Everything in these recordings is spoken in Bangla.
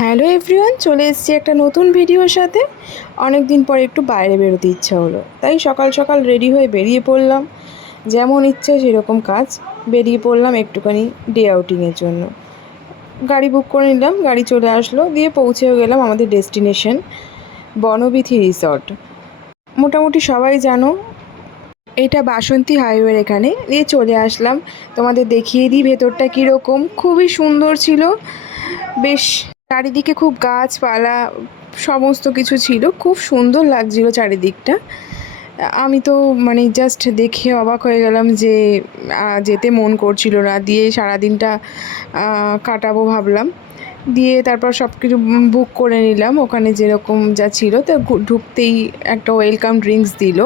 হ্যালো এভরিওয়ান, চলে এসেছি একটা নতুন ভিডিওর সাথে। অনেক দিন পর একটু বাইরে বেরোতে ইচ্ছা হলো, তাই সকাল সকাল রেডি হয়ে বেরিয়ে পড়লাম। যেমন ইচ্ছে সেরকম কাজ, বেরিয়ে পড়লাম একটুখানি ডে আউটিংয়ের জন্য। গাড়ি বুক করে নিলাম, গাড়ি চলে আসলো, দিয়ে পৌঁছেও গেলাম আমাদের ডেস্টিনেশন বনবিথি রিসর্ট। মোটামুটি সবাই জানো এটা বাসন্তী হাইওয়ের এখানে। দিয়ে চলে আসলাম, তোমাদের দেখিয়ে দিই ভেতরটা কীরকম। খুবই সুন্দর ছিল, বেশ চারিদিকে খুব গাছপালা সমস্ত কিছু ছিল, খুব সুন্দর লাগছিল চারিদিকটা। আমি তো মানে জাস্ট দেখে অবাক হয়ে গেলাম যে যেতে মন করছিল না, দিয়ে সারাদিনটা কাটাবো ভাবলাম। দিয়ে তারপর সব কিছু বুক করে নিলাম ওখানে যেরকম যা ছিল। তো ঢুকতেই একটা ওয়েলকাম ড্রিঙ্কস দিল।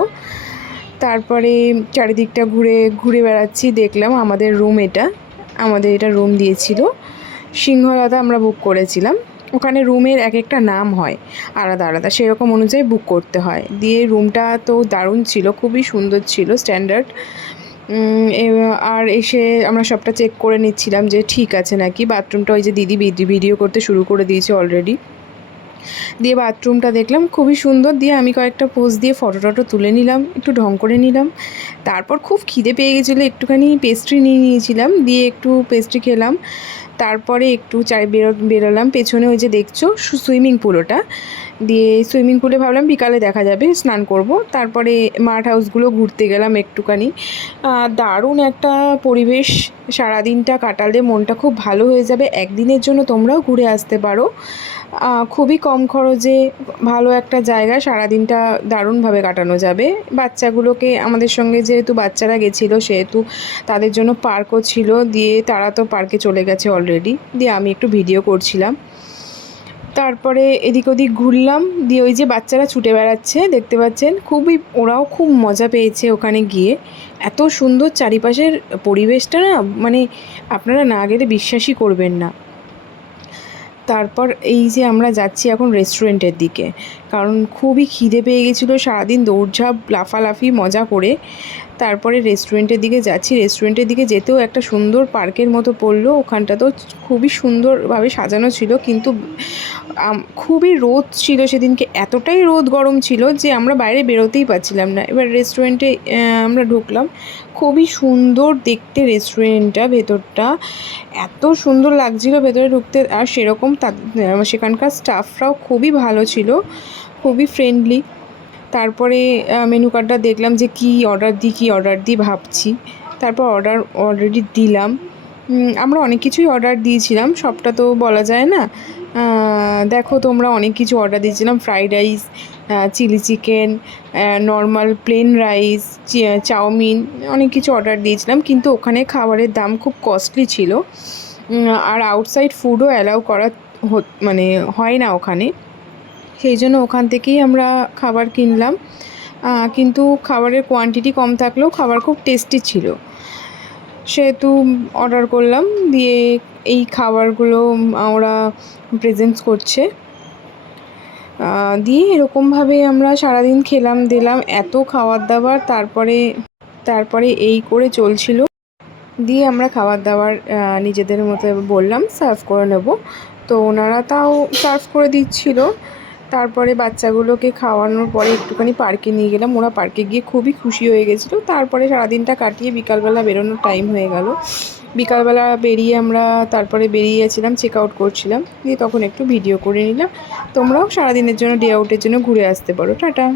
তারপরে চারিদিকটা ঘুরে ঘুরে বেড়াচ্ছি, দেখলাম আমাদের রুম এটা রুম দিয়েছিল সিংহলাদা, আমরা বুক করেছিলাম। ওখানে রুমের এক একটা নাম হয় আলাদা আলাদা, সেরকম অনুযায়ী বুক করতে হয়। দিয়ে রুমটা তো দারুণ ছিল, খুবই সুন্দর ছিল, স্ট্যান্ডার্ড। আর এসে আমরা সবটা চেক করে নিচ্ছিলাম যে ঠিক আছে নাকি। বাথরুমটা ওই যে দিদি ভিডিও করতে শুরু করে দিয়েছে অলরেডি। দিয়ে বাথরুমটা দেখলাম খুবই সুন্দর, দিয়ে আমি কয়েকটা পোজ দিয়ে ফটো টটো তুলে নিলাম, একটু ঢং করে নিলাম। তারপর খুব খিদে পেয়ে গেছিলো, একটুখানি পেস্ট্রি নিয়ে নিয়েছিলাম, দিয়ে একটু পেস্ট্রি খেলাম। তারপরে একটু বেরোলাম পেছনে, ওই যে দেখছো সুইমিং পুল ওটা। দিয়ে সুইমিং পুলে ভাবলাম বিকালে দেখা যাবে, স্নান করব। তারপরে মাঠ হাউসগুলো ঘুরতে গেলাম একটুখানি। দারুণ একটা পরিবেশ, সারাদিনটা কাটালে মনটা খুব ভালো হয়ে যাবে। একদিনের জন্য তোমরাও ঘুরে আসতে পারো, খুবই কম খরচে ভালো একটা জায়গা, সারাদিনটা দারুণভাবে কাটানো যাবে। বাচ্চাগুলোকে, আমাদের সঙ্গে যেহেতু বাচ্চারা গেছিলো সেহেতু তাদের জন্য পার্কও ছিল, দিয়ে তারা তো পার্কে চলে গেছে অলরেডি। দিয়ে আমি একটু ভিডিও করছিলাম। তারপরে এদিক ওদিক ঘুরলাম, দিয়ে ওই যে বাচ্চারা ছুটে বেড়াচ্ছে দেখতে পাচ্ছেন, ওরাও খুব মজা পেয়েছে ওখানে গিয়ে। এত সুন্দর চারিপাশের পরিবেশটা না, মানে আপনারা না গেলে বিশ্বাসই করবেন না। তারপর এই যে আমরা যাচ্ছি এখন রেস্টুরেন্টের দিকে, কারণ খুবই খিদে পেয়ে গেছিলো, সারাদিন দৌড়ঝাঁপ লাফালাফি মজা করে। তারপরে রেস্টুরেন্টের দিকে যাচ্ছি। রেস্টুরেন্টের দিকে যেতেও একটা সুন্দর পার্কের মতো পড়লো, ওখানটা তো খুবই সুন্দরভাবে সাজানো ছিল, কিন্তু খুবই রোদ ছিল সেদিনকে, এতটাই রোদ গরম ছিল যে আমরা বাইরে বেরোতেই পারছিলাম না। এবার রেস্টুরেন্টে আমরা ঢুকলাম, খুবই সুন্দর দেখতে রেস্টুরেন্টটা, ভেতরটা এত সুন্দর লাগছিল ভেতরে ঢুকতে। আর সেরকম সেখানকার স্টাফরাও খুবই ভালো ছিল, খুবই ফ্রেন্ডলি। তারপরে মেনু কার্ডটা দেখলাম যে কী অর্ডার দিই ভাবছি। তারপর অলরেডি দিলাম। আমরা অনেক কিছুই অর্ডার দিয়েছিলাম, সবটা তো বলা যায় না। দেখো তোমরা, অনেক কিছু অর্ডার দিয়েছিলাম, fried rice, chilli chicken, normal plain rice, chow mein, অনেক কিছু অর্ডার দিয়েছিলাম। কিন্তু ওখানে খাবারের দাম খুব কস্টলি ছিল, আর আউটসাইড ফুডও অ্যালাউ করা মানে হয় না ওখানে। সেই জন্য ওখান থেকেই আমরা খাবার কিনলাম। কিন্তু খাবারের কোয়ান্টিটি কম থাকলেও খাবার খুব টেস্টি ছিল, সেহেতু অর্ডার করলাম। দিয়ে এই খাবারগুলো ওরা প্রেজেন্ট করছে, দিয়ে এরকমভাবে আমরা সারাদিন খেলাম দিলাম, এত খাবার দাবার। তারপরে এই করে চলছিল। দিয়ে আমরা খাবার দাবার নিজেদের মতো বললাম সার্ভ করে নেব, তো ওনারা তাও সার্ভ করে দিচ্ছিল। তারপরে বাচ্চাগুলোকে খাওয়ানোর পরে একটুখানি পার্কে নিয়ে গেলাম, ওরা পার্কে গিয়ে খুবই খুশি হয়ে গেছিলো। তারপরে সারাদিনটা কাটিয়ে বিকালবেলা বেরোনোর টাইম হয়ে গেল। বিকালবেলা বেরিয়ে আমরা তারপরে বেরিয়েছিলাম, চেক আউট করছিলাম, দিয়ে তখন একটু ভিডিও করে নিলাম। তোমরাও সারাদিনের জন্য ডে আউটের জন্য ঘুরে আসতে পারো। টাটা।